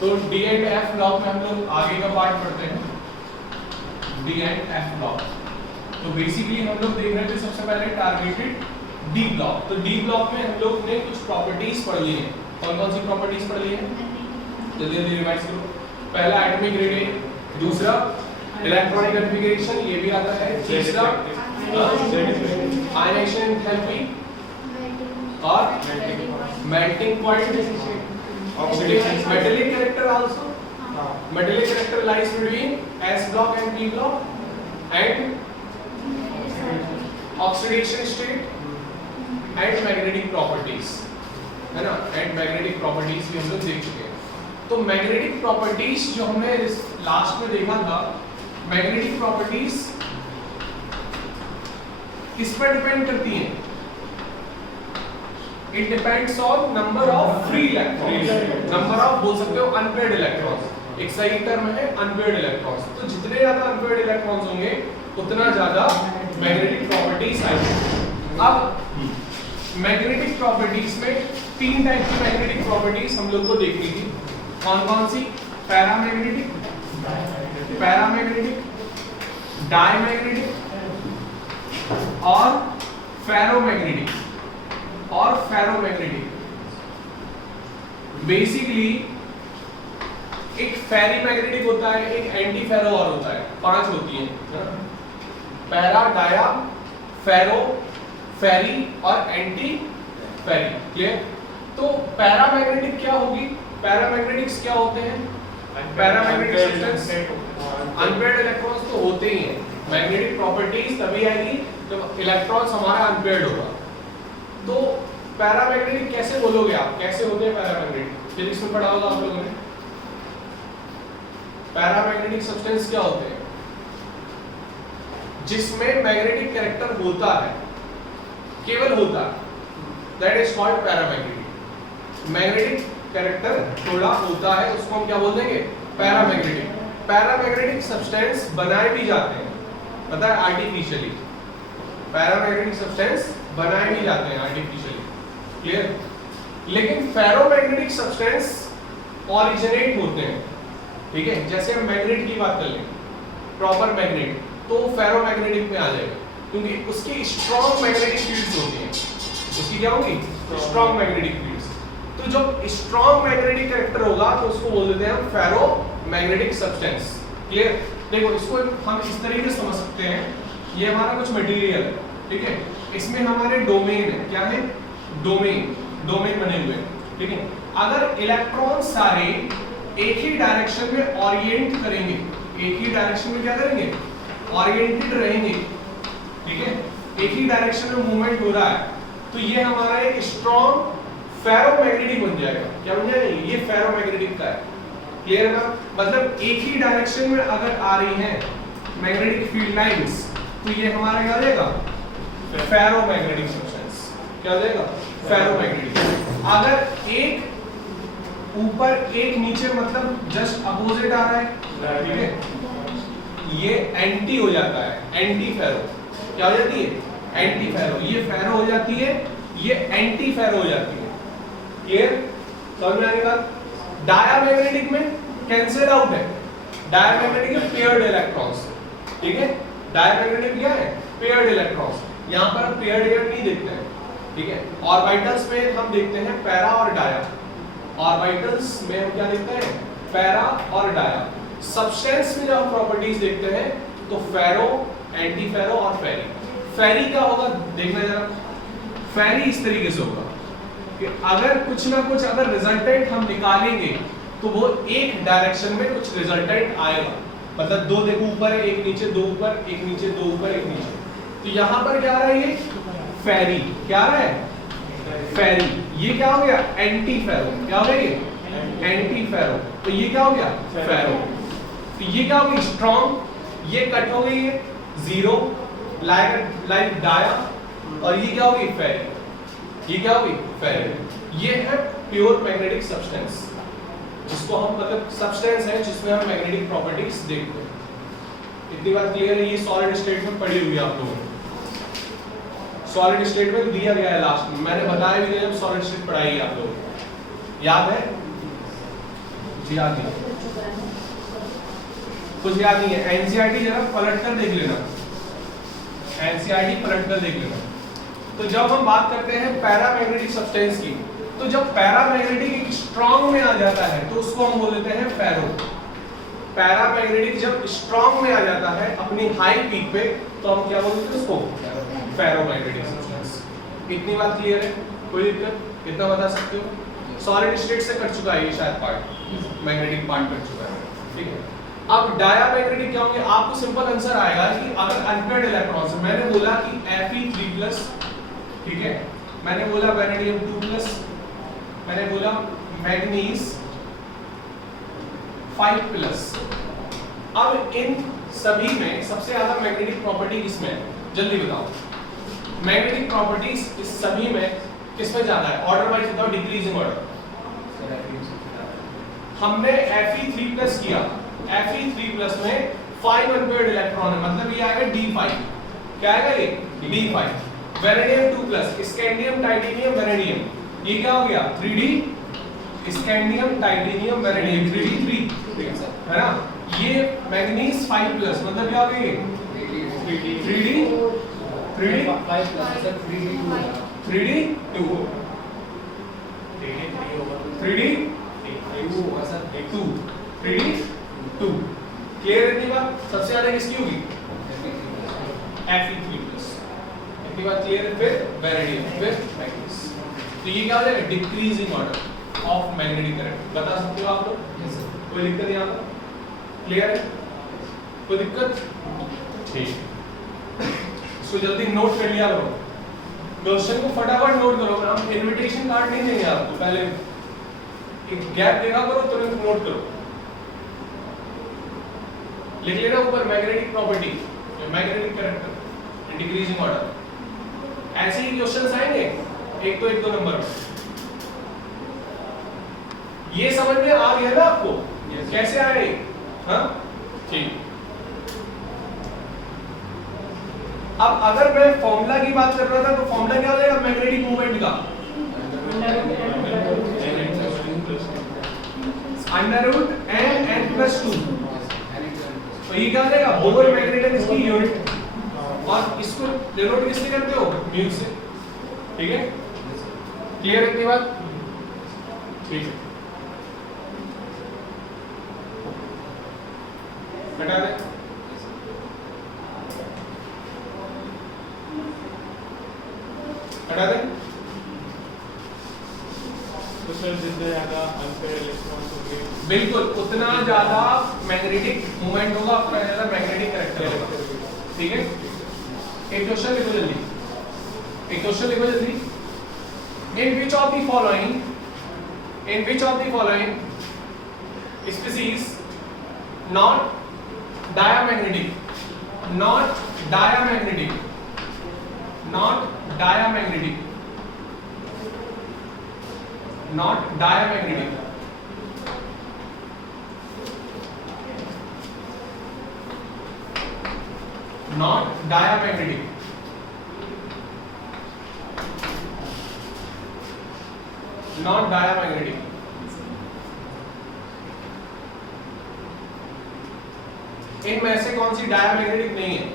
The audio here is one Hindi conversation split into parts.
तो डी एंड एफ ब्लॉक में हम लोग आगे का पार्ट पढ़ते हैं, डी एंड एफ ब्लॉक। तो बेसिकली हम लोग देख रहे थे सबसे पहले टारगेटेड डी ब्लॉक। तो डी ब्लॉक में हम लोग ने कुछ प्रॉपर्टीज पढ़ ली हैं। कौन कौन सी प्रॉपर्टीज पढ़ ली हैं, जल्दी जल्दी रिवाइज करो। पहला एटॉमिक रेडियस, दूसरा इलेक्ट्रॉनिक कॉन्फ़िगरेशन, ये भी आता है, तीसरा आयनाइजेशन एंथैल्पी और melting point, oxidation, metallic character also. Metallic character lies between S block and P block and oxidation state and magnetic properties, है ना। एंड मैग्नेटिक प्रॉपर्टीज भी हम लोग देख चुके हैं। तो मैग्नेटिक प्रॉपर्टीज जो हमने लास्ट में देखा था, मैग्नेटिक प्रॉपर्टीज किस पर डिपेंड करती हैं? It depends on number of free electrons, number of बोल सकते हो अनपेयर्ड इलेक्ट्रॉन्स। एक सही टर्म है अनपेयर्ड इलेक्ट्रॉन्स। तो जितने ज्यादा अनपेयर्ड इलेक्ट्रॉन्स होंगे उतना ज्यादा मैग्नेटिक प्रॉपर्टीज आएंगी। अब मैग्नेटिक प्रॉपर्टीज में तीन टाइप की मैग्नेटिक प्रॉपर्टीज हम लोग को देखनी थी। कौन कौन सी? पैरामैग्नेटिक, पैरामैग्नेटिक, डायमैग्नेटिक और फेरोमैग्नेटिक, और फेरोमैग्नेटिक। बेसिकली एक फेरीमैग्नेटिक होता है, एक एंटी फेरो और होता है, 5 होती हैं, पैरा, डाया, फेरो, फेरी और एंटी फेरी। क्लियर? तो पैरामैग्नेटिक क्या होगी? पैरामैग्नेटिक्स क्या होते हैं? पैरामैग्नेटिक सब्सटेंस, अनपेयर्ड इलेक्ट्रॉन्स तो होते ही हैं। मैग्नेटिक प्रॉपर्टीज तभी आएगी जब इलेक्ट्रॉन्स हमारा अनपेयर्ड होगा। तो पैरामैग्नेटिक कैसे बोलोगे आप? कैसे होते हैं पैरामैग्नेटिक? फिजिक्स में पढ़ा होगा आप लोगों ने। पैरामैग्नेटिक सब्सटेंस क्या होते हैं? जिसमें मैग्नेटिक कैरेक्टर होता है, केवल होता है, that is called paramagnetic. Magnetic character थोड़ा होता है, उसको हम क्या बोल देंगे? पैरामैग्नेटिक। पैरामैग्नेटिक सब्सटेंस बनाए भी जाते हैं, पता है, आर्टिफिशियली। पैरामैग्नेटिक सब्सटेंस बनाए भी जाते हैं आर्टिफिशियली। क्लियर? लेकिन फेरोमैग्नेटिक सब्सटेंस ओरिजिनेट होते हैं, ठीक है। जैसे हम मैग्नेट की बात कर लें, प्रॉपर मैग्नेट, तो फेरोमैग्नेटिक में आ जाएगा, क्योंकि उसकी स्ट्रॉन्ग मैग्नेटिक फील्ड्स होती हैं। उसकी क्या होगी? Strong magnetic fields. तो जब स्ट्रॉन्ग मैग्नेटिक कैरेक्टर होगा तो उसको बोल देते हैं हम फेरोमैग्नेटिक सब्सटेंस। क्लियर? देखो, इसको हम इस तरीके से समझ सकते हैं, ये हमारा कुछ मटेरियल है, ठीक है, इसमें हमारे डोमेन है। क्या है? डोमेन, डोमेन बने हुए हैं, ठीक है। अगर इलेक्ट्रॉन सारे एक ही डायरेक्शन में ओरिएंट करेंगे, एक ही डायरेक्शन में क्या करेंगे? ओरिएंटेड रहेंगे, ठीक है, एक ही डायरेक्शन में मूवमेंट हो रहा है, तो ये हमारा एक स्ट्रॉन्ग फेरोमैग्नेटिक बन जाएगा। क्या बन जाएगा? ये फेरोमैग्नेटिक का है। क्लियर है ना? मतलब एक ही डायरेक्शन में अगर आ रही है मैग्नेटिक फील्ड लाइंस, तो ये हमारा क्या हो जाएगा? Ferromagnetic substance. क्या हो जाएगा? फेरोमैग्नेटिक। अगर एक ऊपर एक नीचे, मतलब जस्ट अपोजिट आ रहा है, ठीक है, ये एंटी हो जाता है, एंटी फेरो। क्या हो जाती है? Anti ferro. ये फेरो हो जाती है, ये एंटी फेरो हो जाती है। क्लियर? समझ में आने का? डायामैग्नेटिक में कैंसिल आउट है। डायामैग्नेटिक में पेयर्ड इलेक्ट्रॉन्स, ठीक है। डायामैग्नेटिक क्या है? Paired electrons. यहाँ पर हम पेयर्ड इलेक्ट्रॉन नहीं देखते हैं, ठीक है। ऑर्बिटल्स में हम देखते हैं पैरा और डाया। ऑर्बिटल्स में हम क्या देखते हैं? पैरा और डाया। सब्सटेंस में जब हम प्रॉपर्टीज देखते हैं तो फेरो, एंटी फेरो और फेरी। फेरी क्या होगा देखना जरा। फेरी इस तरीके से होगा कि अगर कुछ ना कुछ अगर रिजल्टेंट हम निकालेंगे तो वो एक डायरेक्शन में कुछ रिजल्टेंट आएगा। मतलब दो देखो, ऊपर है, एक नीचे, दो ऊपर, एक नीचे, दो ऊपर, एक नीचे। तो यहाँ पर क्या आ रहा है? ये फेरी। क्या आ रहा है? फेरी। ये क्या हो गया? Anti ferro. क्या हो गया? ये एंटी फेरो। तो ये क्या हो गया? फेरो। तो ये क्या हो गई? स्ट्रॉन्ग। ये कट हो गई है, जीरो, लाइक डाया। और ये क्या होगी? फेरी। ये क्या होगी? फेरी। ये है प्योर मैग्नेटिक सब्सटेंस, जिसको हम मतलब सब्सटेंस है जिसमें हम मैग्नेटिक प्रॉपर्टीज देखते हैं। इतनी बात क्लियर है? ये सॉलिड स्टेट में पड़ी हुई है आप लोगों ने। सॉलिड स्टेट में दिया गया है लास्ट में, मैंने बताया भी जब सॉलिड स्टेट पढ़ाई है आप लोगों को, याद है? कुछ याद नहीं है। एनसीईआरटी जरा पलट कर देख लेना, एनसीईआरटी पलट कर देख लेना। तो जब हम बात करते हैं पैरामैग्नेटिक सब्सटेंस की, तो जब पैरामैग्नेटिक एक स्ट्रॉन्ग में आ जाता है तो उसको हम बोल देते हैं फेरो। पैरामैग्नेटिक जब स्ट्रॉन्ग में आ जाता है अपनी हाई पीक पे, तो हम क्या बोलते हैं उसको, फेरोमैग्नेटिक सब्सटेंस। इतनी बात क्लियर है? कोई दिक्कत? कितना बता सकते हो? सॉलिड स्टेट से कट चुका है ये शायद पार्ट, मैग्नेटिक पार्ट कट चुका है, ठीक है। अब डायामैग्नेटिक क्या होंगे? आपको सिंपल आंसर आएगा कि अगर अनपेयर्ड इलेक्ट्रॉन्स, मैंने बोला कि Fe3+, ठीक है, मैंने बोला वेनेडियम 2+, मैंने बोला मैग्नीज 5+। अब इन सभी में सबसे ज्यादा मैग्नेटिक प्रॉपर्टी किसमें है? जल्दी बताओ। मैग्नेटिक प्रॉपर्टीज इस सभी में किसमें ज्यादा है? ऑर्डर वाइज बताओ, डिक्रीजिंग ऑर्डर। हमने Fe3+ किया, Fe3+ में 5 अनपेयर्ड इलेक्ट्रॉन है, मतलब ये आएगा D5। क्या आएगा ये? D5। Vanadium 2+, scandium titanium vanadium, ये क्या हो गया? 3D, scandium titanium vanadium 3D3, है ना। ये मैग्नीज 5+, मतलब क्या हो गया? ये 3D 2। क्लियर है इतनी बात? सबसे ज्यादा किसकी होगी? Fe3+। इतनी बात क्लियर है? फिर वेनेडियम, फिर मैग्नीज। तो ये क्या हो जाएगा? Decreasing order of magnetic current. बता सकते हो आप लोग? कोई दिक्कत यहाँ पर? क्लियर है? कोई दिक्कत? ठीक, इसको जल्दी नोट कर लिया करो, क्वेश्चन को फटाफट नोट करो। हम इनविटेशन कार्ड नहीं देंगे आपको, पहले एक गैप देगा करो, तुरंत नोट करो। लिख लेना ऊपर magnetic property, magnetic character, decreasing order. ऐसे ही क्वेश्चंस आएंगे एक दो नंबर में। ये समझ में आ गया ना आपको? कैसे आए? हाँ, ठीक। अब अगर मैं फॉर्मूला की बात कर रहा था, तो फॉर्मूला क्या हो जाएगा मैग्नेटिक मोमेंट का? √n+2। तो ये क्या हो जाएगा? बोर मैग्नेटिक इसकी यूनिट, और इसको डिनोट किससे करते हो? म्यू से, ठीक है। क्लियर है इतनी बात? ठीक है, हटा दे। हटा दे। तो सर जितना ज्यादा अनपेयर्ड इलेक्ट्रॉन्स होंगे, बिल्कुल उतना ज्यादा मैग्नेटिक मूवमेंट होगा, उतना ज्यादा मैग्नेटिक कैरेक्टर होगा, ठीक है। एक क्वेश्चन लिखो जल्दी, एक क्वेश्चन लिखो जल्दी। In which of the following species not diamagnetic, not diamagnetic, not diamagnetic, not diamagnetic, not diamagnetic, not diamagnetic। इनमें से कौन सी डायमैग्नेटिक नहीं है?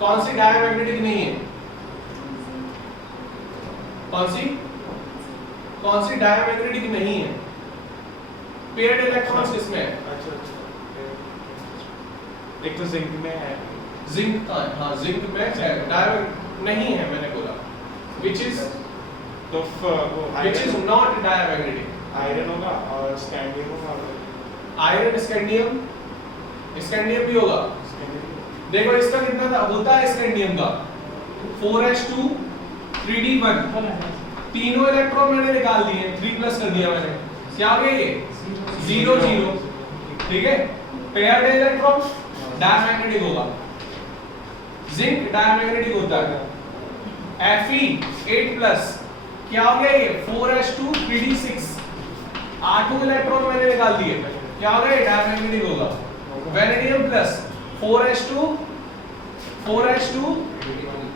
कौन सी डायमैग्नेटिक नहीं है? कौन सी डायमैग्नेटिक नहीं है? पेयर्ड इलेक्ट्रॉन्स किसमें है? अच्छा, एक तो जिंक में है, जिंक का, हाँ जिंक में है, डायमैग्नेटिक नहीं है मैंने बोला। which is not diamagnetic। Iron होगा और स्कैंडियम होगा। आयरन स्कैंडियम भी होगा। देखो इसका कितना था होता है स्कैंडियम का 4s2 3d1, तीनों इलेक्ट्रॉन मैंने निकाल दिए, 3+ कर दिया मैंने, क्या आ गया ये 0 0, ठीक है। पेयर्ड इलेक्ट्रॉन डायमैग्नेटिक होगा, जिंक डायमैग्नेटिक होता है। Fe8+ क्या हो गया ये 4s2 3d6, 8 इलेक्ट्रॉन मैंने निकाल दिए, क्या हो गया डायमैग्नेटिक होगा। Vanadium plus 4s2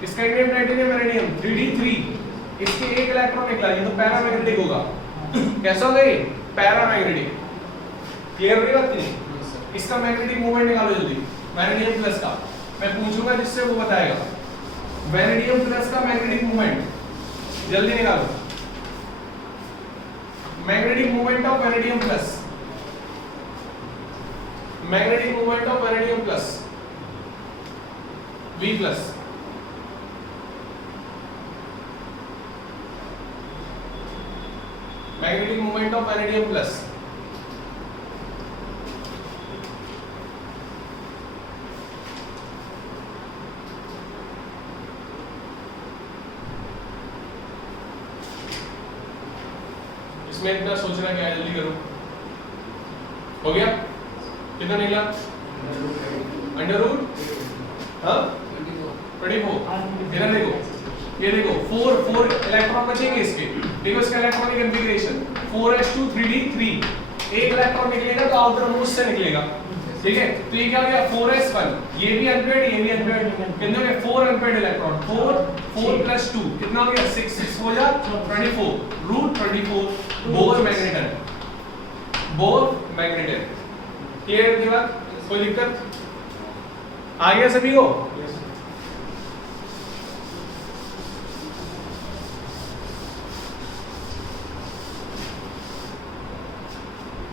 scandium titanium vanadium 3d3, इसके एक इलेक्ट्रॉन निकला, ये तो पैरामैग्नेटिक होगा। कैसा होगा ये? पैरामैग्नेटिक। क्लियर हुई बात नहीं? इसका मैग्नेटिक मोमेंट निकालो जल्दी, वैनेडियम प्लस का। मैं पूछूंगा जिससे वो बताएगा। वैनेडियम प्लस का मैग्नेटिक मोमेंट जल्दी निकालो। Magnetic moment of vanadium plus, magnetic moment of vanadium plus V plus. Magnetic moment of vanadium plus इसमें इतना सोचना क्या है, जल्दी करो। हो गया? कितना निकला? Under root 24। इधर देखो, ये देखो 4 इलेक्ट्रॉन बचेंगे इसके। देखो इसका इलेक्ट्रॉनिक कॉन्फ़िगरेशन 4s2 3d3। एक इलेक्ट्रॉन निकलेगा तो आउटर मोस्ट से निकलेगा, ठीक है? तो ये क्या हो गया? 4s1, ये भी अनपेयर्ड, ये भी अनपेयर्ड। कितने हो गए? 4 अनपेयर्ड इलेक्ट्रॉन। 4 प्लस 2 कितना हो गया? 6 हो जा 24 root 24। Bohr magneton, Bohr magneton. Clear की बात? कोई दिक्कत आ गया सभी को?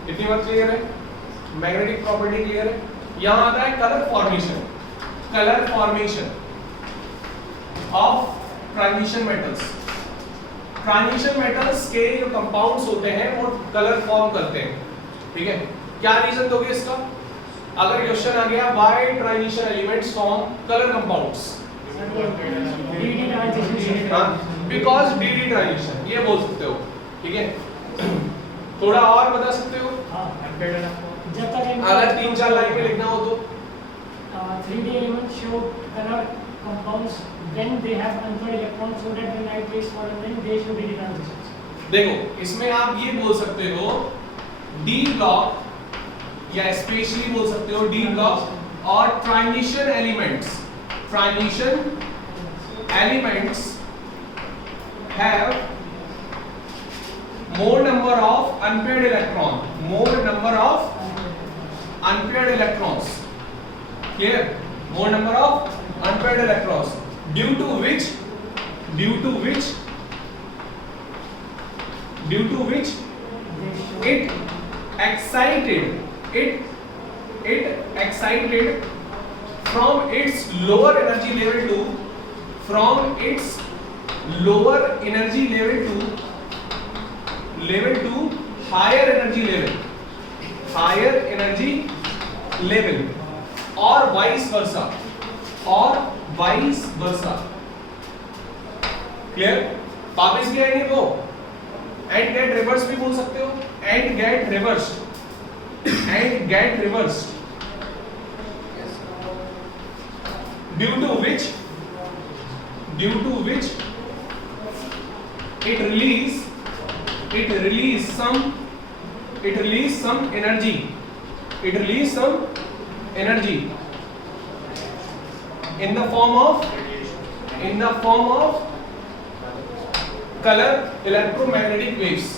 इतनी बात क्लियर है? मैग्नेटिक प्रॉपर्टी क्लियर है? यहां आता है colour formation. Colour formation of transition metals. Transition metals के जो कंपाउंड्स होते हैं वो कलर फॉर्म करते हैं, ठीक है? क्या रीजन दोगे इसका? अगर क्वेश्चन आ गया why transition elements form colour compounds, because D transition, ये बोल सकते हो, ठीक है? थोड़ा और बता सकते हो? जब तक अगर 3-4 लाइन में लिखना हो तो 3D elements show color compounds when they have unpaired electrons, so that when light rays fall on them they show D transitions. देखो इसमें आप ये बोल सकते हो डी ब्लॉक या स्पेशली बोल सकते हो डी ब्लॉक और transition elements. Transition elements have more number of unpaired electron, more number of unpaired electrons, clear? More number of unpaired electrons, due to which it excited from its lower energy level to higher energy level or vice versa, clear? वापस भी आएंगे वो and get reversed भी बोल सकते हो, and get reversed due to which it release some energy in the form of color electromagnetic waves,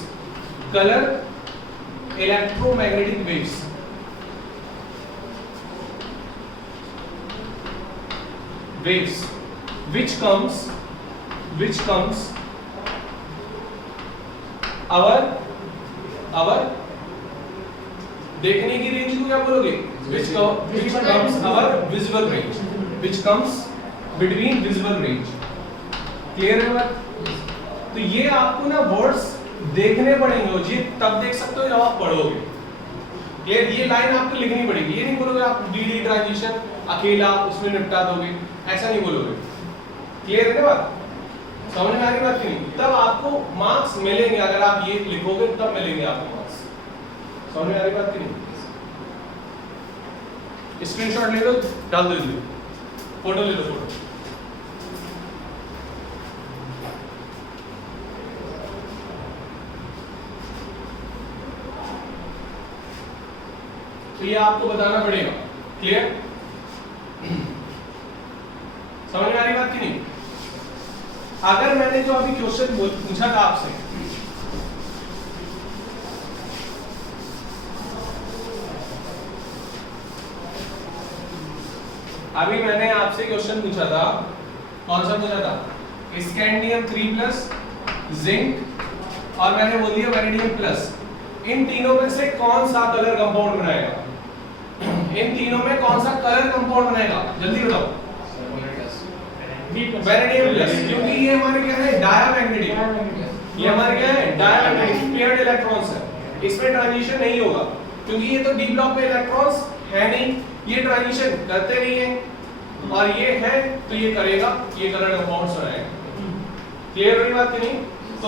which comes our देखने की रेंज को क्या बोलोगे? which comes our visible range, which comes between visible range। Clear है बात? तो ये आपको ना वर्ड्स देखने पड़ेंगे और ये तब देख सकते हो जब आप पढ़ोगे। ये लाइन आपको लिखनी पड़ेगी, ये नहीं बोलोगे आप डी ट्रांजिशन अकेला उसमें निपटा दोगे, ऐसा नहीं बोलोगे। क्लियर है ना बात? समझ में आ रही बात नहीं? तब आपको मार्क्स मिलेंगे, अगर आप ये लिखोगे तब मिलेंगे आपको मार्क्स। समझ में आ रही बात की नहीं? स्क्रीनशॉट ले लो, डाल दो, फोटो ले लो, फोटो। तो ये आपको बताना पड़ेगा। क्लियर? समझ में आ रही बात की नहीं? अगर मैंने जो अभी क्वेश्चन पूछा था आपसे, अभी मैंने आपसे क्वेश्चन पूछा था, कौन सा पूछा था? स्कैंडियम 3+ जिंक और मैंने बोल दिया वेनेडियम प्लस। इन तीनों में से कौन सा कलर कंपाउंड बनाएगा? इन तीनों में कौन सा कलर कंपाउंड बनाएगा? जल्दी बताओ। वेनेडियम प्लस, क्योंकि ये हमारे क्या है? डायामैग्नेटिक। ये हमारे क्या है? डायामैग्नेटिक, पेयर्ड इलेक्ट्रॉन्स है, इसमें ट्रांजिशन नहीं होगा क्योंकि ये तो डी ब्लॉक में इलेक्ट्रॉन्स है नहीं, ये ट्रांजिशन करते नहीं है, और ये है तो ये करेगा, ये कलर कंपाउंड्स बनाएगा। क्लियर हुई बात कि नहीं? तो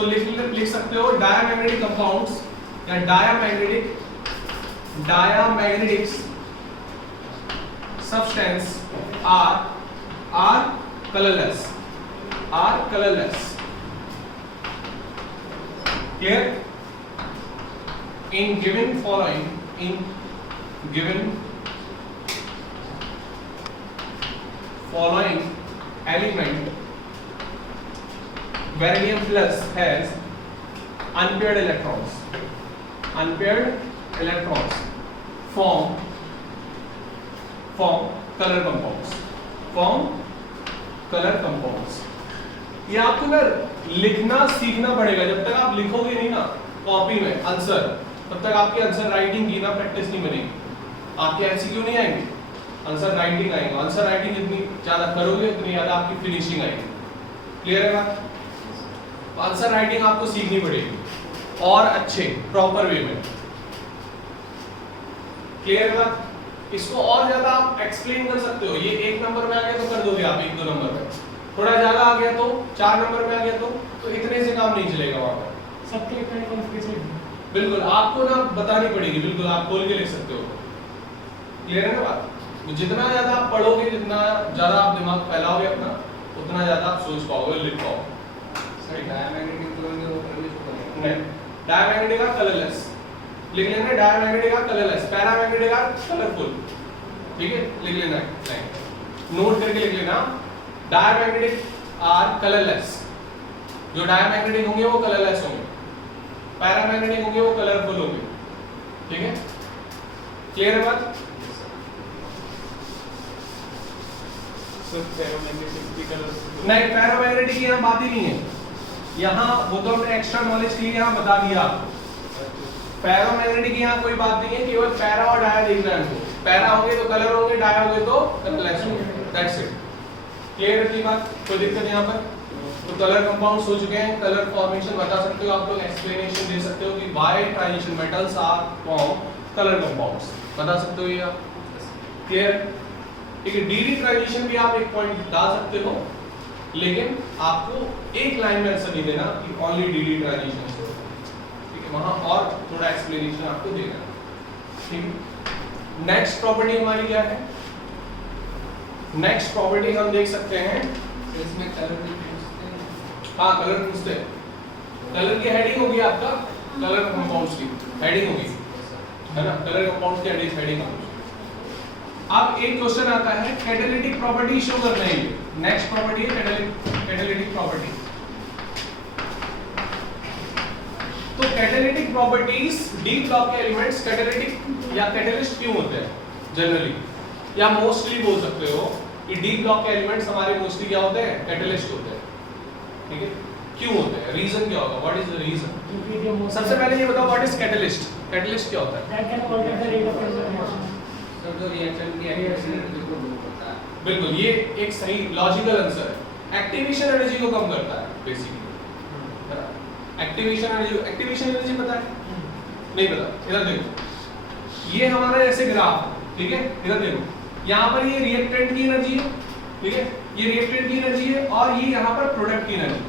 लिख सकते हो डायामैग्नेटिक कंपाउंड्स या diamagnetic substance are colorless, clear? In given following element, vanadium plus has unpaired electrons form color compounds। ये आपको ना लिखना सीखना पड़ेगा। जब तक आप लिखोगे नहीं ना कॉपी में आंसर, तब तक आपकी आंसर राइटिंग की ना प्रैक्टिस नहीं बनेगी, आपके एमसीक्यू नहीं आएंगे, आंसर राइटिंग आएगा। आंसर राइटिंग जितनी ज्यादा करोगे उतनी ज्यादा आपकी फिनिशिंग आएगी। क्लियर है बात? आंसर राइटिंग आपको सीखनी पड़ेगी और अच्छे प्रॉपर वे में। क्लियर है बात? इसको और ज्यादा आप एक्सप्लेन कर सकते हो। ये 1 नंबर में आ गया तो कर दोगे आप 1-2 नंबर में, थोड़ा ज्यादा आ गया तो 4 नंबर में आ गया तो इतने से काम नहीं चलेगा वहां पर। सबके कॉन्फ़िगरेशन बिल्कुल आपको ना बतानी पड़ेगी, बिल्कुल आप खोल के लिख सकते हो। क्लियर है ना बात? जितना ज्यादा आप पढ़ोगे, जितना ज्यादा आप दिमाग फैलाओगे अपना, उतना ज्यादा आप सोच पाओगे, लिख पाओगे। सही डायमैग्नेटिक बोलेंगे वो कर भी चुका नहीं, डायमैग्नेटिक का कलरलेस लिख लेना, डायमैग्नेटिक का कलरलेस, पैरामैग्नेटिक का कलरफुल। ठीक है, लिख लेना, नोट करके लिख लेना। डायमैग्नेटिक आर कलरलेस, जो डायमैग्नेटिक होंगे वो कलरलेस होंगे, पैरामैग्नेटिक होंगे वो कलरफुल होंगे। ठीक है, क्लियर है बात? नहीं, पैरामैग्नेटिक की यहाँ बात ही नहीं है। यहाँ वो तो हमने एक्स्ट्रा नॉलेज के लिए यहाँ बता दिया। पैरामैग्नेटिक की यहाँ कोई बात नहीं है, केवल पैरा और डाया देखना है हमको। पैरा होंगे तो कलर होंगे, डाया होंगे तो कलरलेस होंगे, दैट्स इट। क्लियर है बात? कोई दिक्कत यहाँ पर? तो कलर कंपाउंड्स हो चुके हैं, कलर फॉर्मेशन बता सकते हो आप लोग, एक्सप्लेनेशन दे सकते हो कि why transition metals are form colour compounds, बता सकते हो ये आप। क्लियर? ठीक है, डीडी ट्रांजिशन भी आप एक पॉइंट डाल सकते हो, लेकिन आपको एक लाइन में आंसर नहीं देना कि ओनली डीडी ट्रांजिशन हो। ठीक है, वहां और थोड़ा एक्सप्लेनेशन आपको देना। ठीक है, नेक्स्ट प्रॉपर्टी हमारी क्या है? नेक्स्ट प्रॉपर्टी हम देख सकते हैं, तो इसमें कलर भी पूछते हैं। हाँ कलर पूछते हैं। कलर की हेडिंग होगी आपका, कलर कंपाउंड्स की हेडिंग होगी, है ना? कलर कंपाउंड्स की हेडिंग होगी। अब एक क्वेश्चन आता है, कैटालिटिक प्रॉपर्टी शो करना है। नेक्स्ट प्रॉपर्टी है कैटालिटिक प्रॉपर्टी। तो कैटालिटिक प्रॉपर्टीज, डी ब्लॉक के एलिमेंट्स कैटालिटिक या कैटलिस्ट क्यों होते हैं जनरली, या मोस्टली बोल सकते हो कि डी ब्लॉक के एलिमेंट्स हमारे मोस्टली क्या होते हैं? कैटलिस्ट होते हैं। ठीक है, क्यों होते हैं? रीजन क्या होगा? What is the reason? सबसे पहले ये बताओ, व्हाट इज कैटलिस्ट? कैटलिस्ट क्या होता है? that can alter the rate of reaction। तो जो रिएक्शन की एक्टिवेशन एनर्जी को दूर करता है। बिल्कुल, ये एक सही लॉजिकल आंसर है। एक्टिवेशन एनर्जी को कम करता है बेसिकली, है ना? एक्टिवेशन एनर्जी पता है? नहीं पता? इधर देखो, ये हमारा जैसे ग्राफ, ठीक है, इधर देखो, यहाँ पर ये रिएक्टेंट की एनर्जी है, ठीक है, ये रिएक्टेंट की एनर्जी है, और ये यहाँ पर प्रोडक्ट की एनर्जी।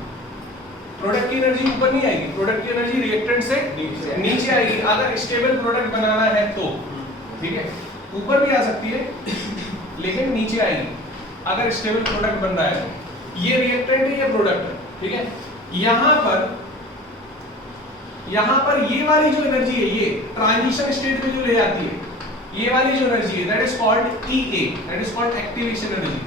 प्रोडक्ट की एनर्जी ऊपर नहीं आएगी, प्रोडक्ट की एनर्जी रिएक्टेंट से नीचे आएगी अगर स्टेबल प्रोडक्ट बनाना है तो। ठीक है, ऊपर भी आ सकती है लेकिन नीचे आएगी अगर स्टेबल प्रोडक्ट बन रहा है तो। ये रिएक्टेंट है, ये प्रोडक्ट है। ठीक है, यहाँ पर ये वाली जो एनर्जी है, ये ट्रांजिशन स्टेट में जो ले जाती है, ये वाली जो एनर्जी है, that is called EA, that is called activation energy,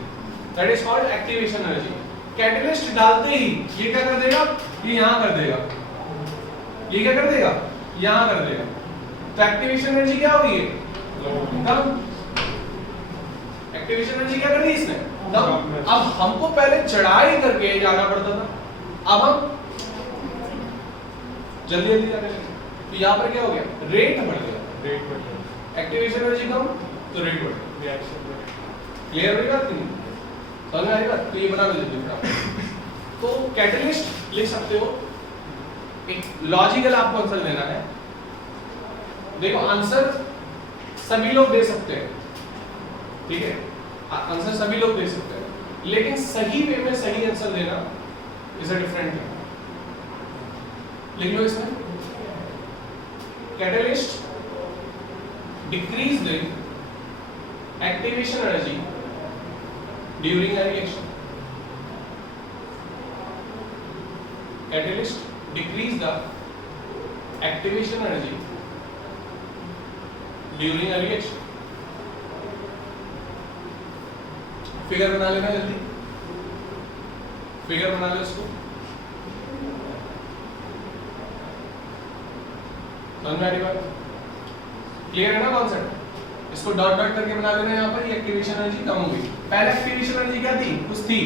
that is called activation energy. Catalyst डालते ही ये क्या कर देगा, ये यहां कर देगा, ये क्या कर देगा, यहां कर देगा, तो एक्टिवेशन एनर्जी क्या होगी, कम। एक्टिवेशन एनर्जी क्या कर दी इसने, कम। अब हमको पहले चढ़ाई करके जाना पड़ता था, अब हम जल्दी जल्दी जाने लगे, तो यहां पर क्या हो गया, रेट बढ़ गया, रेट बढ़ गया, एक्टिवेशन एनर्जी कम तो रेट बढ़ गया। रिएक्शन बढ़ गया। क्लियर हो गई बात नहीं, समझ में आई बात, तो ये बना लो जल्दी फटाफट। तो कैटलिस्ट लिख सकते हो, एक लॉजिकल आपको आंसर देना है। देखो आंसर सभी लोग दे सकते हैं, ठीक है, आंसर सभी लोग दे सकते हैं, लेकिन सही वे में सही आंसर देना इज अ डिफरेंट थिंग। लिख लो इसमें, catalyst decrease the activation energy during a reaction. Catalyst decrease the activation energy during a reaction. Figure बना लेना जल्दी, फिगर बना लो इसको, समझ में आ रही बात, क्लियर है ना कॉन्सेप्ट। इसको डॉट डॉट करके बना लेना, यहाँ पर ये एक्टिवेशन एनर्जी कम होगी। पहले एक्टिवेशन एनर्जी क्या थी, कुछ थी,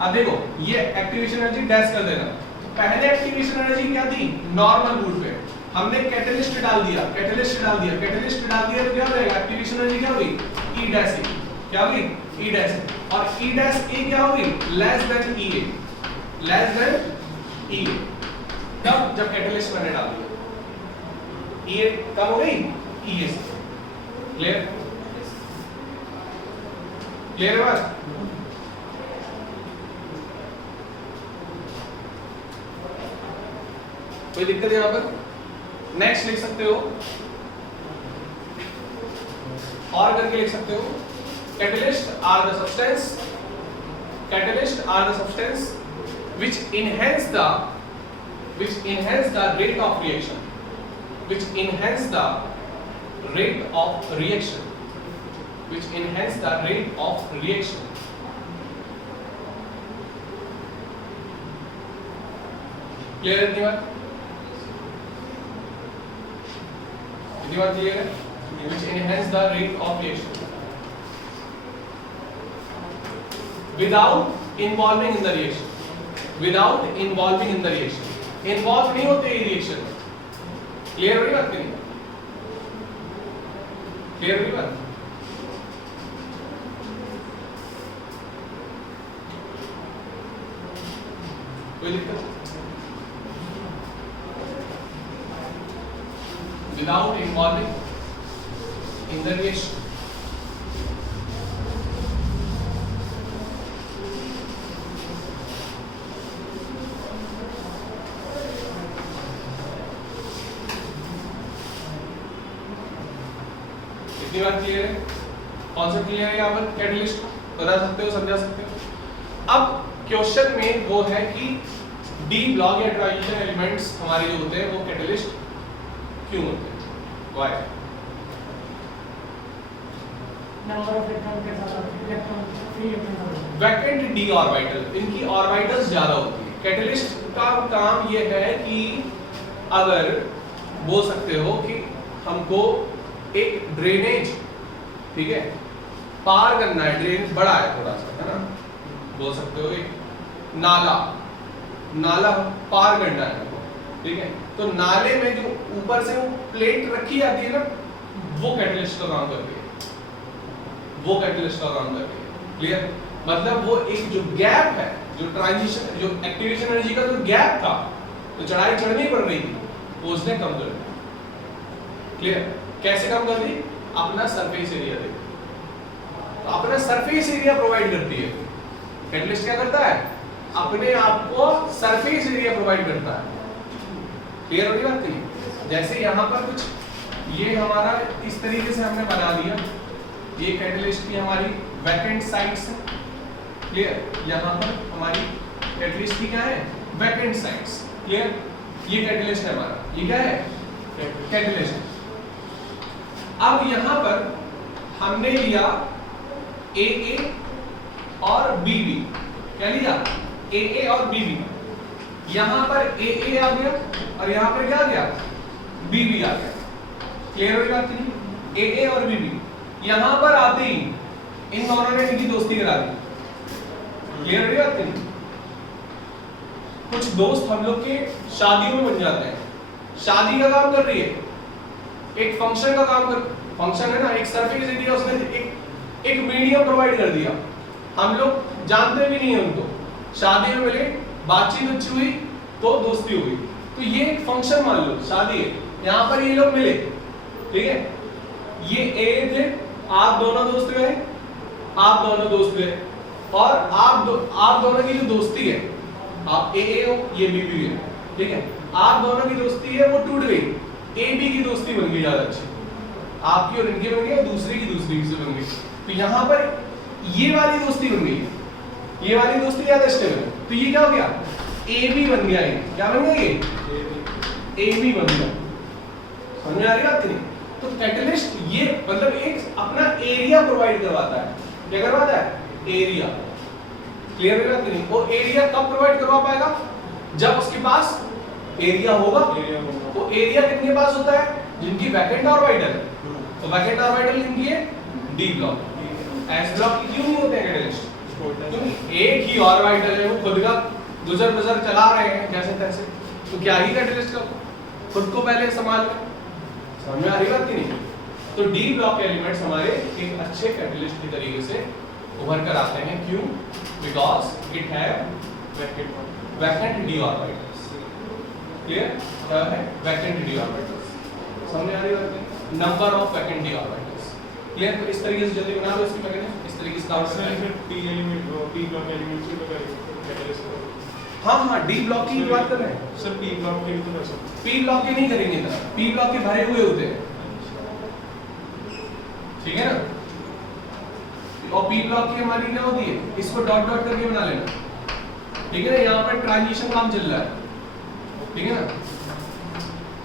अब देखो ये एक्टिवेशन एनर्जी डैश कर देना। तो पहले एक्टिवेशन एनर्जी क्या थी, नॉर्मल रूट पे, हमने कैटलिस्ट डाल दिया, कैटलिस्ट डाल दिया, कैटलिस्ट डाल दिया, तो क्या हो जाएगा, एक्टिवेशन एनर्जी क्या हुई, ई डैश ए, क्या हुई, ई डैश ए, और ई डैश ए क्या हुई, लेस देन ई ए, लेस देन ई ए। कब, जब कैटलिस्ट मैंने डाल दिया, ई ए कम हो गई ई ए से। क्लियर, क्लियर है बात। कोई दिक्कत यहां पर, नेक्स्ट लिख सकते हो, और करके लिख सकते हो, catalyst are the substance, catalyst are the substance which enhance the rate of reaction, which enhance the rate of reaction, which enhance the rate of reaction. Clear है इतनी बात? इतनी बात clear है? Which enhance the rate of reaction without involving in the reaction, without involving in the reaction. Involve नहीं होते ये reaction में. Clear हो रही बात नहीं? क्लियर हुई बात? कोई दिक्कत? Without involving in the reaction. इतनी बात क्लियर है, कॉन्सेप्ट क्लियर है यहाँ पर, कैटलिस्ट बता सकते हो, समझा सकते हो। अब क्वेश्चन में वो है कि डी ब्लॉक या ट्रांजिशन एलिमेंट्स हमारे जो होते हैं वो कैटलिस्ट क्यों होते हैं, व्हाई? नंबर ऑफ इलेक्ट्रॉन के साथ electron free electron, vacant D orbital, इनकी ऑर्बिटल्स ज्यादा होती है। कैटलिस्ट का काम ये है कि अगर बोल सकते हो कि हमको एक ड्रेनेज, ठीक है, पार करना है, ड्रेनेज बड़ा है थोड़ा सा, है ना, बोल सकते हो एक नाला, नाला पार करना है, ठीक है, तो नाले में जो ऊपर से वो प्लेट रखी जाती है ना, वो कैटलिस्ट का काम करती है, वो कैटलिस्ट का काम करती है। क्लियर, मतलब वो एक जो गैप है, जो ट्रांजिशन, जो एक्टिवेशन एनर्जी का जो गैप था, तो चढ़ाई चढ़नी पड़ रही थी, वो उसने कम कर दिया। क्लियर, कैसे कम कर दी, अपना सरफेस एरिया दे, तो अपना सरफेस एरिया प्रोवाइड करती है कैटलिस्ट। क्या करता है, अपने आप को सरफेस एरिया प्रोवाइड करता है। क्लियर हो रही बात नहीं? जैसे यहाँ पर कुछ ये हमारा इस तरीके से हमने बना दिया, ये कैटलिस्ट की हमारी वैकेंट साइट्स है। क्लियर, यहाँ पर हमारी कैटलिस्ट की क्या है, वैकेंट साइट्स। क्लियर, ये कैटलिस्ट है हमारा, ये क्या है, कैटलिस्ट। अब यहाँ पर हमने लिया ए और बी, क्या लिया, AA और BB, यहां पर AA आ गया और यहां पर क्या आ गया, BB आ गया। क्लियर हो गई बात की? AA और BB यहां पर आते ही इन दोनों ने इनकी दोस्ती करा दी। क्लियर हो गई बात की? कुछ दोस्त हम लोग के शादियों में बन जाते हैं, शादी का काम कर रही है, एक फंक्शन का काम कर, फंक्शन है ना, एक सर्विस दिया उसने, एक मीडियम प्रोवाइड कर दिया, हम लोग जानते भी नहीं है उनको, शादी में मिले, बातचीत अच्छी हुई तो दोस्ती हुई। तो ये एक फंक्शन मान लो, शादी है, यहाँ पर ये लोग मिले, ठीक है, ये ए थे, आप दोनों दोस्त गए, आप दोनों दोस्त गए, और आप दोनों की जो दोस्ती है, आप ए हो, ये बी बी है, ठीक है, आप दोनों की दोस्ती है वो टूट गई, ए बी की दोस्ती बन गई ज्यादा अच्छी, आपकी और इनकी बन गई, दूसरे की दूसरी से बन गई। तो यहाँ पर ये वाली दोस्ती बन गई, ये वाली दोस्ती ज्यादा स्टेबल, तो ये क्या हो गया, ए बी बन गया, ये क्या बन गया, ये ए बी बन गया। समझ में आ रही बात नहीं? तो कैटलिस्ट ये मतलब एक अपना एरिया प्रोवाइड करवाता है, क्या करवाता है, एरिया। क्लियर है बात नहीं? वो एरिया कब प्रोवाइड करवा पाएगा, जब उसके पास एरिया होगा। वो एरिया किसके पास होता है, जिनकी वैकेंट ऑर्बिटल है, तो वैकेंट ऑर्बिटल किनकी है, डी ब्लॉक। एस ब्लॉक की क्यों नहीं होते हैं कैटलिस्ट, क्योंकि एक ही ऑर्बिटल है, वो खुद का गुजर बसर चला रहे हैं जैसे तैसे, तो क्या ही कैटलिस्ट का, खुद को पहले संभाल लें। समझ में आ रही बात की नहीं? तो डी ब्लॉक एलिमेंट्स हमारे एक अच्छे कैटलिस्ट के तरीके से उभर कर आते हैं, क्यों, because it have vacant D orbitals. Clear, क्या है वैकेंट डी ऑर्बिटल्स, समझ आ रही बात नहीं? Number of vacant D orbitals. Clear, तो इस तरीके से जल्दी बना लो इसकी मैकेनिज्म, इस तरीके से काम करना है। T element, T block element से कैटलिस्ट। हाँ डी ब्लॉक की बात कर रहे हैं सर, टी ब्लॉक के भी तो कर सकते हैं। पी ब्लॉक के नहीं करेंगे इतना, पी ब्लॉक के भरे हुए होते हैं, ठीक है ना, और पी ब्लॉक की हमारी क्या होती है, इसको डॉट डॉट करके बना लेना, ठीक है ना, यहाँ पर ट्रांजिशन काम चल रहा है, ठीक है ना,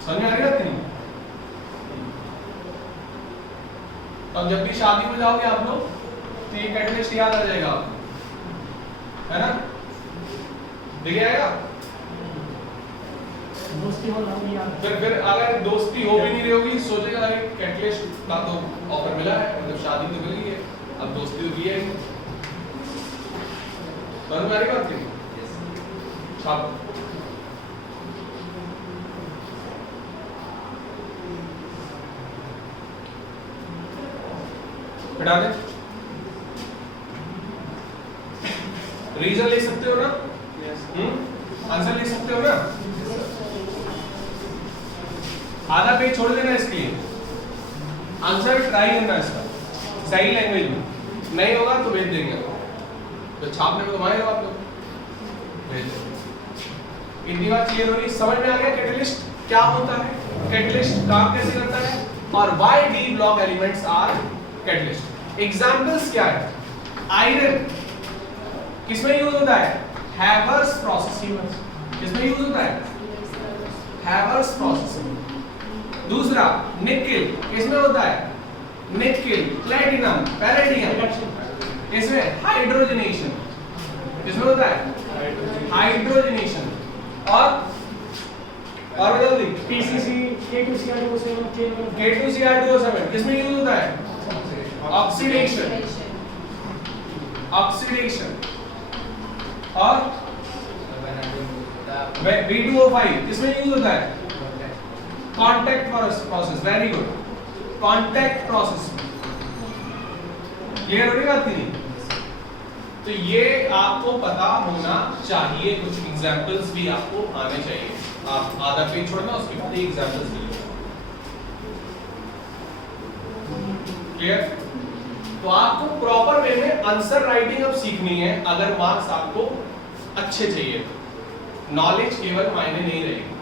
समझ में आ रही बात नहीं? तो जब भी शादी में जाओगे आप लोग तो ये कैटलिस्ट याद आ जाएगा, है ना, ठीक आएगा। दोस्ती हो ना यार, फिर अगर दोस्ती हो भी नहीं रही होगी, सोचेगा अरे कैटलिस्ट का तो ऑफर मिला है, मतलब शादी तो मिल गई है, अब दोस्ती तो की है, समझ में आ रही बात नहीं? छाप हटा दे, रीजन ले सकते हो ना, आंसर ले सकते हो ना, आधा पेज छोड़ देना इसके लिए, आंसर ट्राई करना इसका सही लैंग्वेज में, नहीं होगा तो भेज देंगे, तो छापने में घुमाएगा आप लोग, भेज देंगे। इतनी बात क्लियर हो रही, समझ में आ गया कैटलिस्ट क्या होता है, कैटलिस्ट काम कैसे करता है, और why D block elements are catalyst. Examples क्या है, आयरन किसमें यूज होता है, हैवर्स प्रोसेस, किसमें यूज होता है, हैवर्स प्रोसेस। दूसरा निकेल किसमें होता है, निकेल, प्लेटिनम, पैलेडियम, इसमें हाइड्रोजनेशन, किसमें होता है, हाइड्रोजनेशन, और जल्दी पीसीसी K2CR2O7 K2CR2O7 किसमें यूज होता है, ऑक्सीडेशन, ऑक्सीडेशन, और B2O5 किसमें यूज होता है, contact process, very good, contact process. Clear हो रही बात नहीं? तो ये आपको पता होना चाहिए, कुछ एग्जांपल्स भी आपको आने चाहिए, आप आधा पेज छोड़ना उसके बाद एग्जांपल्स लीजिए। क्लियर? तो आपको प्रॉपर वे में आंसर राइटिंग अब सीखनी है, अगर मार्क्स आपको अच्छे चाहिए, नॉलेज केवल मायने नहीं रहेगी।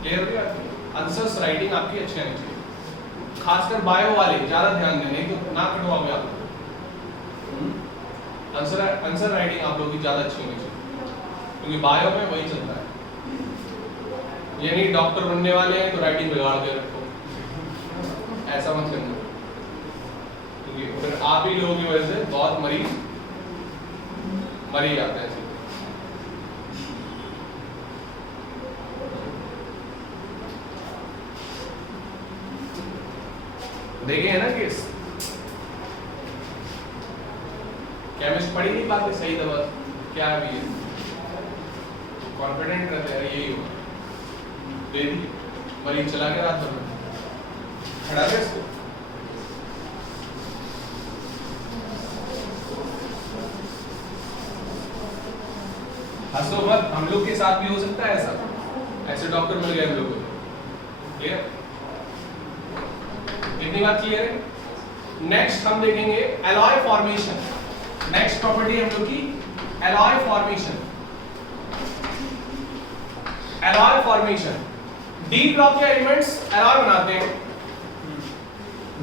क्लियर हो गया? आंसर्स राइटिंग आपकी अच्छी आनी चाहिए, खासकर बायो वाले ज्यादा ध्यान दें, नहीं तो ना कटवाओगे आप। आंसर राइटिंग आप लोगों की ज्यादा अच्छी होनी चाहिए, क्योंकि बायो में वही चलता है, यानी डॉक्टर बनने वाले हैं तो राइटिंग बिगाड़ के रखो, ऐसा मत करना, क्योंकि फिर आप ही लोगों की वजह से बहुत मरीज मर ही जाते हैं। देखे है ना केस, केमिस्ट पढ़ ही नहीं पाते सही दवा क्या भी है, कॉन्फिडेंट रहते हैं यही होगा, दे दी मरीज चला के रात भर खड़ा है इसको। हंसो मत, हम लोग के साथ भी हो सकता है ऐसा, ऐसे डॉक्टर मिल गए हम लोगों को। क्लियर, इतनी बात क्लियर है। नेक्स्ट हम देखेंगे एलॉय फॉर्मेशन। नेक्स्ट प्रॉपर्टी हम लोग की alloy formation. Alloy formation, D block के एलिमेंट्स एलॉय बनाते हैं।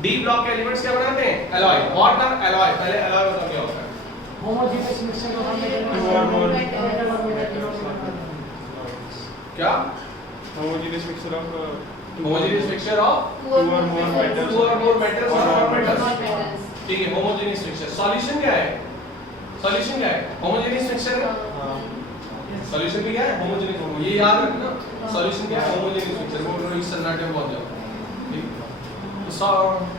डी ब्लॉक के एलिमेंट्स क्या बनाते हैं? एलॉय। What are alloy? पहले एलॉय बताओ क्या होता है। Homogeneous mixture of Two or more क्या? homogeneous mixture of homogeneous mixture of two or more metals two or more metals और नॉन मेटल्स। metals. ठीक है, होमोजेनियस मिक्सचर। सॉल्यूशन क्या है? सॉल्यूशन क्या है? होमोजेनियस मिक्सचर का सॉल्यूशन भी क्या है? होमोजेनियस। ये याद रखना, सॉल्यूशन क्या है? Homogeneous mixture. वो लोग इस सन्नाटे में पहुंच जाओ। ठीक, तो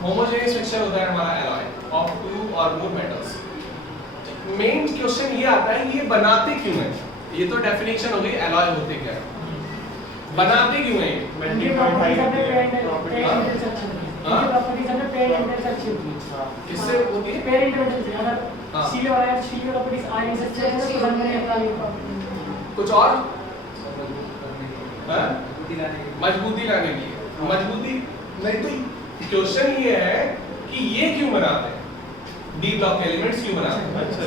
होमोजेनियस मिक्सचर होता है हमारा alloy of to or more metals. Main question ये आता है ये बनाते क्यों हैं? ये तो डेफिनेशन हो गई एलॉय होते क्या है, बनाते क्यों हैं? melting point high property किससे होती है? हाँ। कुछ और हाँ? मजबूती लाने के लिए। मजबूती नहीं तो क्वेश्चन ये है कि ये क्यों बनाते हैं, डी ब्लॉक के एलिमेंट्स क्यों बनाते हैं। अच्छा,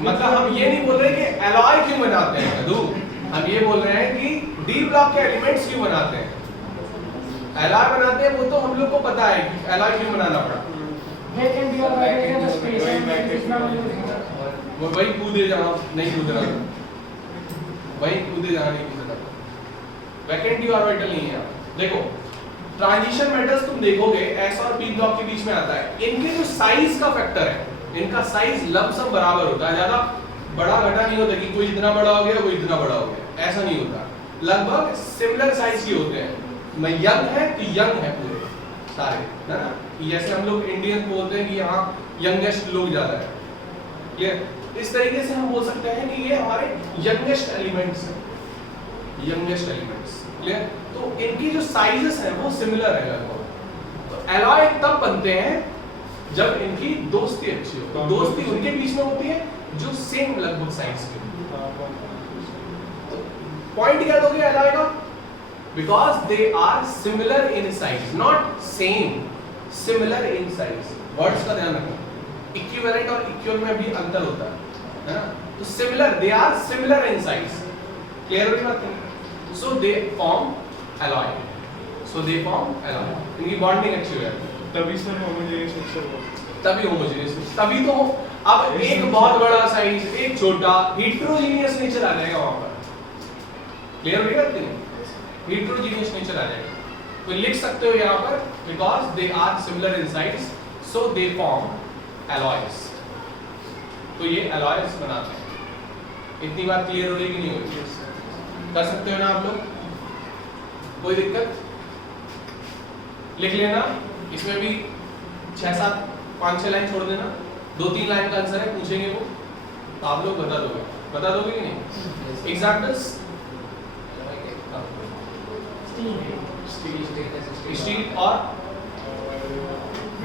मतलब हम ये नहीं बोल रहे कि एलॉय क्यों बनाते हैं मधु, हम ये बोल रहे हैं कि डी ब्लॉक के एलिमेंट्स क्यों बनाते हैं। एलॉय बनाते हैं वो तो हम लोग को पता है कि एलॉय क्यों बनाना पड़ा, वो वही कूदे जहाँ नहीं कूद रहा, वही कूदे जहाँ नहीं कूद रहा, वैकेंट ऑर्बिटल नहीं है। देखो ट्रांजिशन मेटल्स तुम देखोगे एस और पी ब्लॉक के बीच में आता है, इनके जो साइज का फैक्टर है, इनका साइज लमसम बराबर होता है, ज्यादा बड़ा घटा नहीं होता कि कोई इतना बड़ा हो गया कोई इतना बड़ा हो गया, ऐसा नहीं होता, लगभग सिमिलर साइज के होते हैं। मैं यंग है तो यंग है पूरे सारे, है ना, जैसे हम लोग इंडियन बोलते हैं कि यहाँ यंगेस्ट लोग ज्यादा है, क्लियर, इस तरीके से हम बोल सकते हैं कि ये हमारे यंगेस्ट एलिमेंट्स हैं, यंगेस्ट एलिमेंट्स, क्लियर। तो इनकी जो साइजेस हैं वो सिमिलर है लगभग। तो एलॉय तब बनते हैं जब इनकी दोस्ती अच्छी हो, तो दोस्ती उनके बीच में होती है जो सेम लगभग साइज के। पॉइंट क्या दोगे एलॉय का? Because they are similar in size, not same, similar in size. Words का ध्यान रखना, इक्विवेलेंट और इक्वल में भी अंतर होता है ना, तो similar, they are similar in size, clear हो गई बात? So they form alloy, so they form alloy, इनकी बॉन्डिंग अच्छी हो जाती है, तभी सर होमोजेनियस मिक्सचर हो, तभी होमोजेनियस, तभी तो अब एक बहुत बड़ा साइज एक छोटा हेटेरोजेनियस नेचर आ जाएगा वहां पर, क्लियर हो गई बात? नहीं, हेटेरोजेनियस नेचर आ जाएगा, तो लिख सकते हो यहाँ पर because they are similar in size so they form alloys, तो ये एलॉयज बनाते हैं। इतनी बात क्लियर हो रही कि नहीं हो रही? कर सकते हो ना आप लोग, कोई दिक्कत? लिख लेना, इसमें भी 6-7 5-6 लाइन छोड़ देना, 2-3 लाइन का आंसर है, पूछेंगे वो तो आप लोग बता दोगे कि नहीं? एग्जाम्पल्स, स्टील और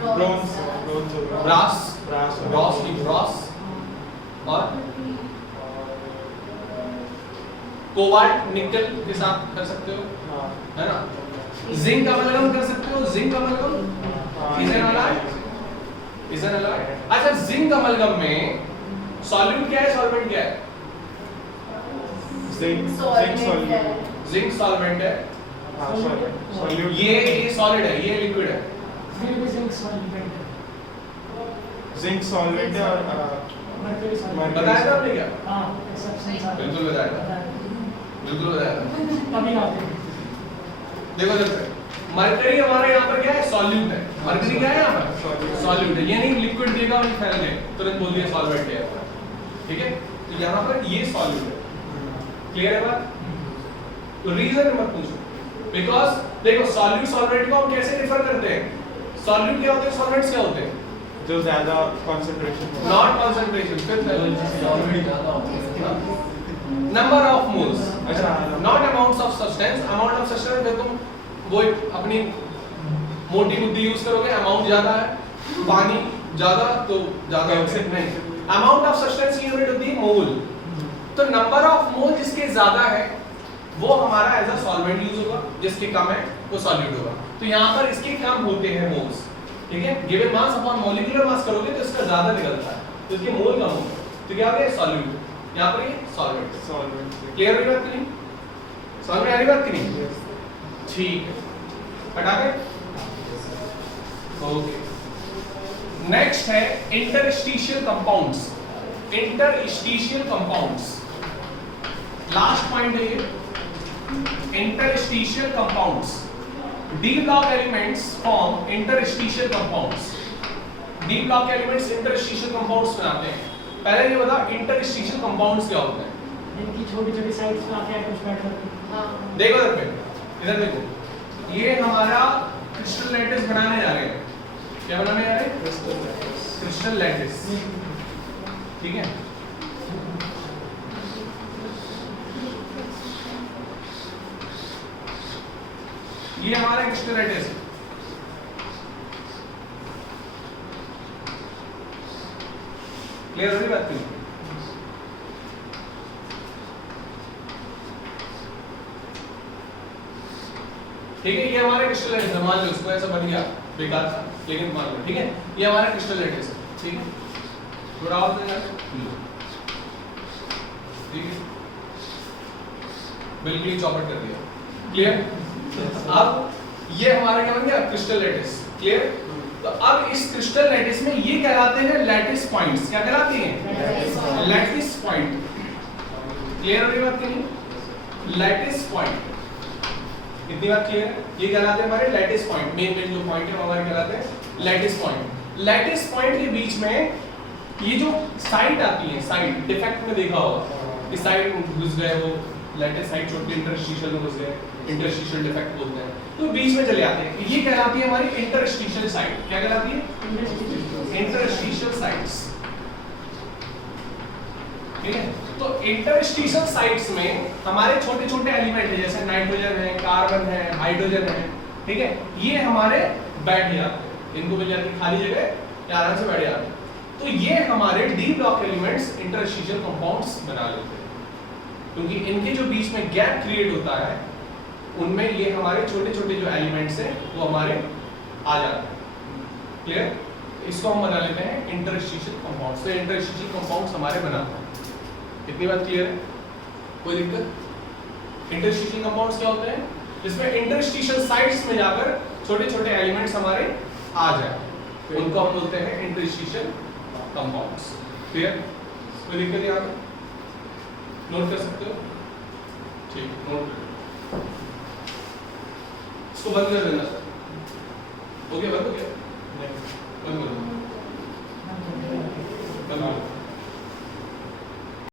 ब्रॉन्ज, ब्रास, ब्रास, ब्रॉस की ब्रॉस, और कोबाल्ट निकल के साथ कर सकते हो, हाँ, है ना, जिंक अमलगम कर सकते हो, zinc amalgam is an alloy, is an alloy. अच्छा, जिंक अमलगम में सॉल्यूट क्या है, सॉल्वेंट क्या है? जिंक जिंक सॉल्वेंट है, सॉल्यूट, ये सॉलिड है, ये लिक्विड है, जिंक सॉल्वेंट है और बताया था आपने क्या? हाँ, बिल्कुल बताया था, बिल्कुल बताया था। देखो देखो, मरकरी हमारे यहाँ पर क्या है, सॉल्यूट है, मरकरी क्या है यहाँ पर, सॉल्यूट है, ये नहीं लिक्विड देगा और फैल गए तुरंत बोल दिया सॉल्वेंट है, ठीक है, तो यहाँ पर ये सॉल्यूट है, क्लियर है बात? तो रीजन मत पूछो, बिकॉज देखो सॉल्यूट सॉल्वेंट को हम कैसे डिफर करते हैं, सॉल्यूट क्या होते हैं, सॉल्वेंट्स क्या होते हैं? जो ज्यादा कंसंट्रेशन हो not concentration, fifth number of moles, अच्छा not amounts of substance. Amount of substance में तुम वो अपनी मोटी बुद्धि यूज करोगे, अमाउंट ज्यादा है, पानी ज्यादा तो ज्यादा नहीं। अमाउंट ऑफ सब्सटेंस की यूनिट होती है मोल। तो नंबर ऑफ मोल जिसके ज्यादा है वो हमारा एज अ सॉल्वेंट यूज होगा, जिसके कम है वो सॉल्यूट होगा। तो यहाँ पर इसके कम होते हैं मोल्स, ठीक है। Given mass upon molecular mass करोगे तो इसका ज्यादा निकलता है, तो इसके मोल कम होंगे, तो क्या हो गया सॉल्यूट, यहाँ पर ये सॉल्वेंट। सॉल्वेंट क्लियर हुई बात कि नहीं? समझ में आ रही बात कि नहीं? ठीक है, हटा के ओके। नेक्स्ट है interstitial compounds. Interstitial compounds last point है ये, interstitial compounds. D block elements form interstitial compounds. D block elements interstitial compounds बनाते हैं। पहले ये बता इंटरस्टिशियल कंपाउंड्स क्या होते हैं? इनकी छोटी-छोटी साइड्स में आके एटम्स बैठ करते हैं। देखो इधर देखो, ये हमारा क्रिस्टल लैटिस बनाने जा रहे हैं। क्या बनाने जा रहे हैं? क्रिस्टल लैटिस, ठीक है। ये हमारा क्रिस्टल लैटिस, क्लियर हो रही बात की? ठीक है, ये हमारा क्रिस्टल लैटिस है। मान लो इसको ऐसा बन गया, बेकार था लेकिन मान लो, ठीक है। ये हमारा क्रिस्टल लैटिस है, ठीक है। थोड़ा और देना, ठीक है, बिल्कुल ही चौपट कर दिया, क्लियर। अब ये हमारा क्या बन गया क्रिस्टल लैटिस, क्लियर। तो अब इस क्रिस्टल लैटिस में ये कहलाते हैं लैटिस पॉइंट्स। क्या कहलाते हैं? Lattice point. क्लियर हो रही बात कि नहीं? लैटिस पॉइंट, इतनी बात क्लियर है? ये कहलाते हैं हमारे लैटिस पॉइंट। मेन जो पॉइंट है हमारे कहलाते हैं लैटिस पॉइंट। लैटिस पॉइंट के बीच में ये जो साइड आती है, साइड डिफेक्ट में देखा होगा, इस साइड घुस गए वो लैटिस साइड, छोटे इंटरस्टिशियल में घुस गए, इंटरस्टिशियल डिफेक्ट बोलते हैं, तो बीच में चले आते हैं। ये कहलाती है हमारी इंटरस्टिशियल साइड। क्या कहलाती है? इंटरस्टिशियल साइड्स, ठीक है। तो इंटरस्टिशियल साइड्स में हमारे छोटे छोटे एलिमेंट है, जैसे नाइट्रोजन है, कार्बन है, हाइड्रोजन है, ठीक है। ये हमारे बैठ जाते हैं, इनको मिल जाती है खाली जगह, ये आराम से बैठ जाते हैं। तो ये हमारे D block elements interstitial compounds बना लेते हैं, क्योंकि इनके जो बीच में गैप क्रिएट होता है उनमें ये हमारे छोटे छोटे जो एलिमेंट्स हैं वो हमारे आ जाते हैं, क्लियर। इसको हम बना लेते हैं इंटरस्टिशियल कंपाउंड्स। तो इंटरस्टिशियल कंपाउंड्स हमारे बनाते हैं, इतनी बात क्लियर है? कोई दिक्कत? इंटरस्टिशियल कंपाउंड्स क्या होते हैं? जिसमें इंटरस्टिशियल साइट्स में जाकर छोटे छोटे एलिमेंट्स हमारे आ जाए, उनको हम बोलते हैं इंटरस्टिशियल कंपाउंड्स। क्लियर? कोई दिक्कत यहाँ पे? नोट कर सकते हो? ठीक, नोट कर, इसको बंद कर देना सर। हो गया, बंद हो गया।